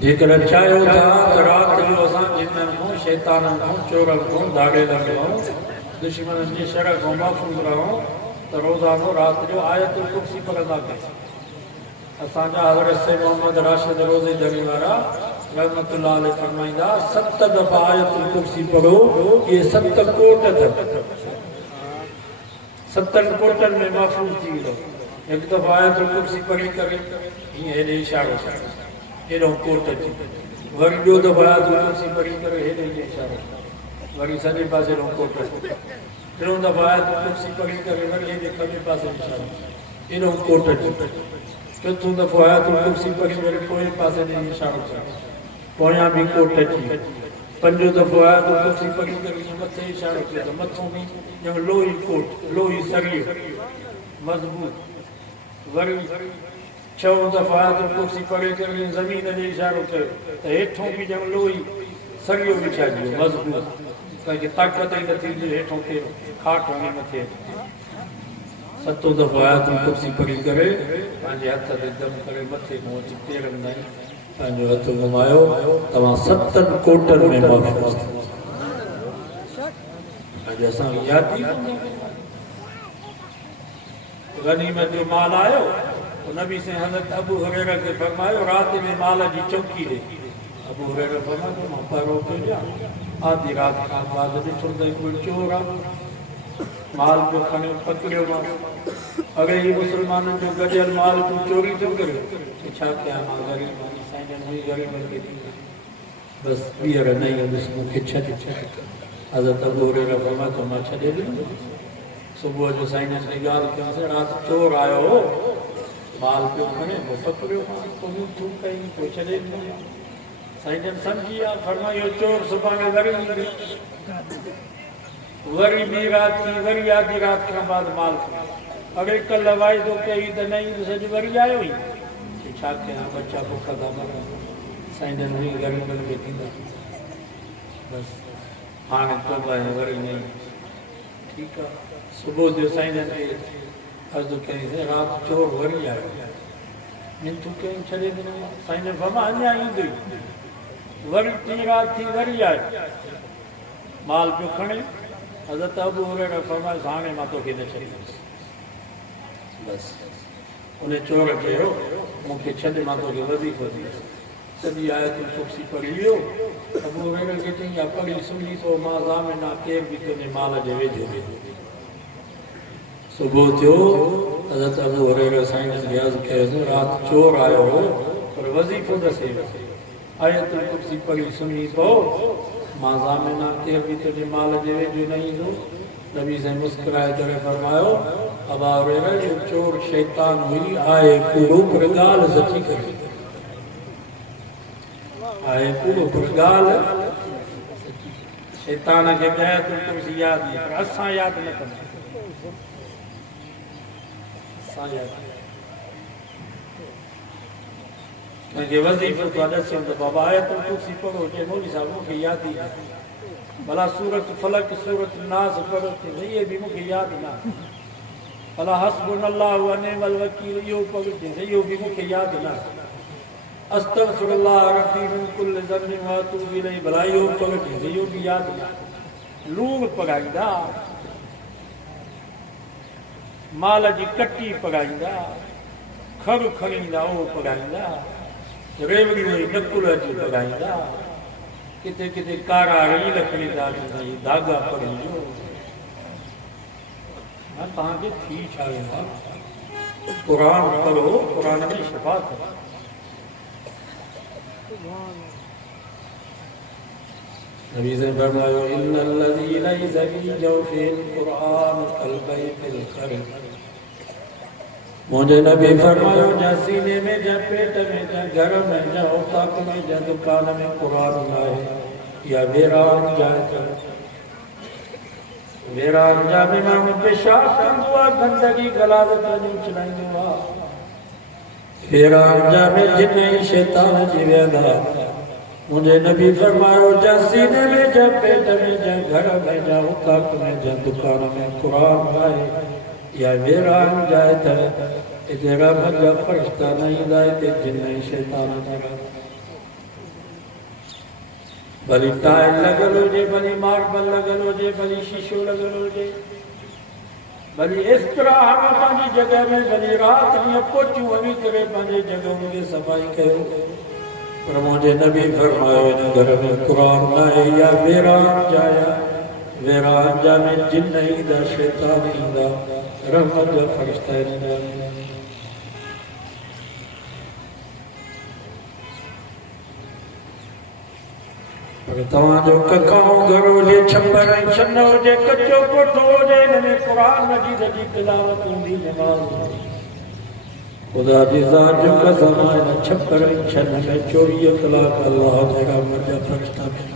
जेकर चाहियो था त रात जो असां जिन्हनि खां शैताननि खां चोरनि खां धाड़ेलनि खां दुश्मननि जी शर खां महफ़ूज़ रहूं त रोज़ानो राति जो आयतुल कुर्सी पढ़ंदा कयो। असांजा हज़रत से मोहम्मद राशिद रोज़े दरी वारा रहमतुल्लाह अलैह फरमाईंदा 7 दफ़ा आयतुल कुर्सी पढ़ो, ये 7 कोट अथव, 7 कोटनि में महफ़ूज़ थी वियो। एक दफ़ा आयतुल कुर्सी पढ़ी करे हीअं हेॾे इशारो हेॾो कोट अची, वरी ॿियो दफ़ो आयतुल कुर्सी पढ़ी करे हेॾे इशारो, वरी साॼे पासे कोट अची, टियों दफ़ो आयतुल कुर्सी पढ़ी करे वरी हेॾे खॿे पासे इशारो, हेॾो कोट अची, चोथों दफ़ो आयतुल कुर्सी पढ़ी वरी पोएं पासे ॾे इशारो कयो, पोयां बि कोट अची, पंजो दफ़ो आयतुल कुर्सी पढ़ी करे मथे इशारो कयो त मथों बि ॼण लोही कोट, लोही सरियो मज़बूत, वरी छहों दफ़ा आयतुल कुर्सी पढ़ी करे ज़मीन ॾे इशारो कयो त हेठों बि ॼण लोही सरियो विछाइजो मज़बूत, कंहिंखे ताक़त ई न थींदी हेठों खे खाट वञी मथे अचे। 7 दफ़ो आयतुल कुर्सी पढ़ी करे पंहिंजे हथ ते दम करे मथे खां अची पेरनि ताईं पंहिंजो हथ घुमायो, तव्हां 7 कोटनि में महफ़ूज़ थियो। अॼु असांखे यादि ई गनीमत जो माल आयो, नबी से हज़रत अबू हुरैरा के फरमायो रात में माल जी चौकी ॾे। अबू हुरैरा फरमायो मां पहिरों पियो ॾियां, आधी राति खां बाद ॾिठो त कोई चोर आहे, माल पियो खणे पकड़ियो मां, अरे ही मुस्लमाननि जो गॾियल माल तूं चोरी थो करे, छा कयां मां ग़रीब आहियां, साईं हुई ग़रीबनि खे बसि ॿीहर न ईंदुसि, मूंखे छॾ। हज़रत अबू हुरैरा फरमायो त मां छॾे ॾिनो। सुबुह जो साईं खे ॻाल्हि कयोसीं, राति चोर आयो हो, माल पियो खणे पोइ पकड़ियो पोइ थूक कई पोइ छॾे ॾिनो। साईं जन सम्झी विया, फरमायो चोर सुभाणे वरी ईंदो, वरी ॿी राति थी, वरी आधी राति खां बाद माल खणे, अड़े कल्ह वाइदो कई त न ईंदुसि, अॼु वरी आयो ई, छा कयां बच्चा बुख था मरनि, साईं जन हुई ग़रीबनि खे ॾींदा, बसि हाणे तौबा आहे वरी न ईंदुसि। ठीकु आहे, सुबुह जो साईं जन खे अर्ज़ु कईं राति चोर वरी आयो, मिंथू कयूं छॾे ॾिनो, साईं जन फरमायो अञा ईंदो ई, वरी टी राति थी वरी आयो, माल पियो खणे। हज़रत अबू हुरैरा फरमायो हाणे मां तोखे न छॾींदुसि, बसि उन चोर चयो मूंखे छॾ, मां तोखे वज़ीफ़ो ॾींदुसि। सॼी आयतुल कुर्सी पढ़ी वियो, अबू हुरैरा खे चई पढ़ी सुम्ही पोइ मां ज़ामिना केर बि तुंहिंजे माल जे वेझो वेझो। सुबुह थियो, हज़रत अबू हुरैरा साईं जन खे अर्ज़ु कयोसीं राति चोर आयो हो पर वज़ीफ़ो दसे वियो, आयतुल कुर्सी पढ़ी सुम्ही पओ, मां ज़ामिना केर बि तुंहिंजे माल जे वेझो न ईंदो। नबी साईं मुस्कुराए करे फरमायो अबा हुरैरा जो चोर शैतान हुई, आए कूड़ो पर ॻाल्हि सची करे, आए कूड़ो पर ॻाल्हि, शैतान खे आयतुल कुर्सी यादि पर असां यादि न कंदा, कंहिंखे वज़ीफ़ो था ॾसियो त बाबा आयतुल कुर्सी पढ़ो, चए मौलवी साहिब मूंखे यादि ई न, भला सूरत फलक सूरत नास पढ़ो, इहे बि मूंखे यादि न, भला हस्बुनल्लाहु व निअमल वकील इहो पढ़ो, इहो बि मूंखे यादि न, अस्तग़फिरुल्लाह रब्बी मिन कुल्लि ज़ंबिन व अतूबु इलैहि, भला इहो पढ़ो, इहो बि यादि न। लूण पढ़ाईंदा, माल जी कटी पढ़ाईंदा, खर खणींदा उहो पढ़ाईंदा, रेवड़ियूं नकुल जी पढ़ाईंदा, किथे किथे कारा रील खणींदा, धागा पढ़ींदो, तव्हांखे थी छा वेंदा, क़ुर पढ़ो, क़ुर में शिफ़ा अथव। नबी से फरमायो इन्नल लज़ी लैसा फी जौफिल क़ुरआन कल बैतिल खरी, मुझे नबी फरमायो जा सीने में जा पेट में जा घर में जा औताक में जा दुकान में क़ुरान आहे या वीरान जाए, वीरान जा में माण्हू पेशाब कंदो आहे, गंदगी गलादत जो चलाईंदो आहे, वीरान जा में जिन ऐं शैतान जी वेंदा। मुझे नबी फरमायो जा सीने में जा पेट में जा घर में जा औताक में जा दुकान में क़ुरान आहे या वीरान जाए त हिते रहमत जा फ़रिश्ता न ईंदा, हिते जिन ऐं शैतान ईंदा। भली टाइल लगल हुजे, भली मार्बल लगल हुजे, भली शीशो लगल हुजे, भली इस तरह हम पंहिंजी जगह में भली रात ॾींहुं पोचूं वञी करे पंहिंजे जॻहियुनि खे सफ़ाई कयो। पर मुंहिंजे नबी फरमायो हिन घर में क़ुरान न आहे या वेरान जाया, वेरान जा में जिन ईंदा, शैतान ईंदा, रहमत जा फ़रिश्ता ईंदा। पर तव्हांजो ककाऊं घर हुजे, छप्पर ऐं छन हुजे, कचो कोठो हुजे, हिन में क़ुरान मजीद जी तिलावत हूंदी, नमाज़ हूंदी। खुदा जी ज़ात जो कसम आहे, हिन छप्पर ऐं छन में 24 कलाक अल्लाह जा रहमत जा फ़रिश्ता